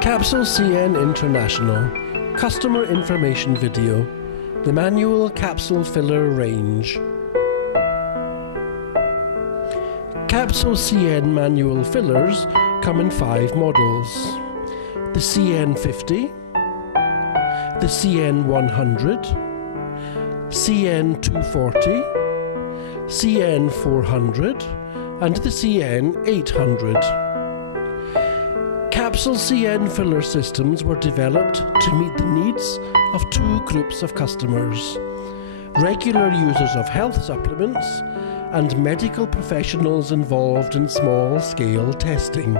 CapsulCN International Customer Information Video, the manual capsule filler range. CapsulCN manual fillers come in 5 models: the CN50, the CN100, CN240, CN400 and the CN800. CapsulCN filler systems were developed to meet the needs of 2 groups of customers: regular users of health supplements and medical professionals involved in small-scale testing.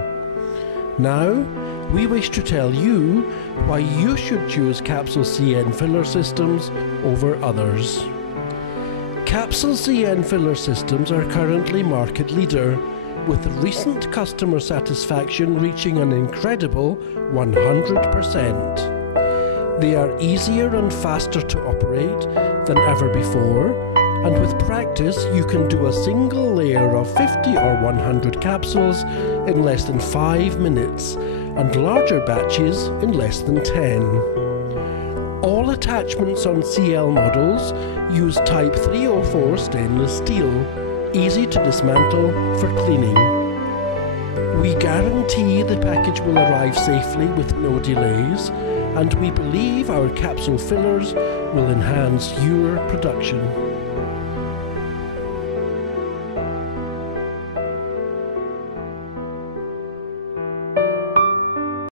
Now, we wish to tell you why you should choose CapsulCN filler systems over others. CapsulCN filler systems are currently market leader, with recent customer satisfaction reaching an incredible 100%. They are easier and faster to operate than ever before, and with practice you can do a single layer of 50 or 100 capsules in less than 5 minutes, and larger batches in less than 10. All attachments on CL models use Type 304 stainless steel, easy to dismantle for cleaning. We guarantee the package will arrive safely with no delays, and we believe our capsule fillers will enhance your production.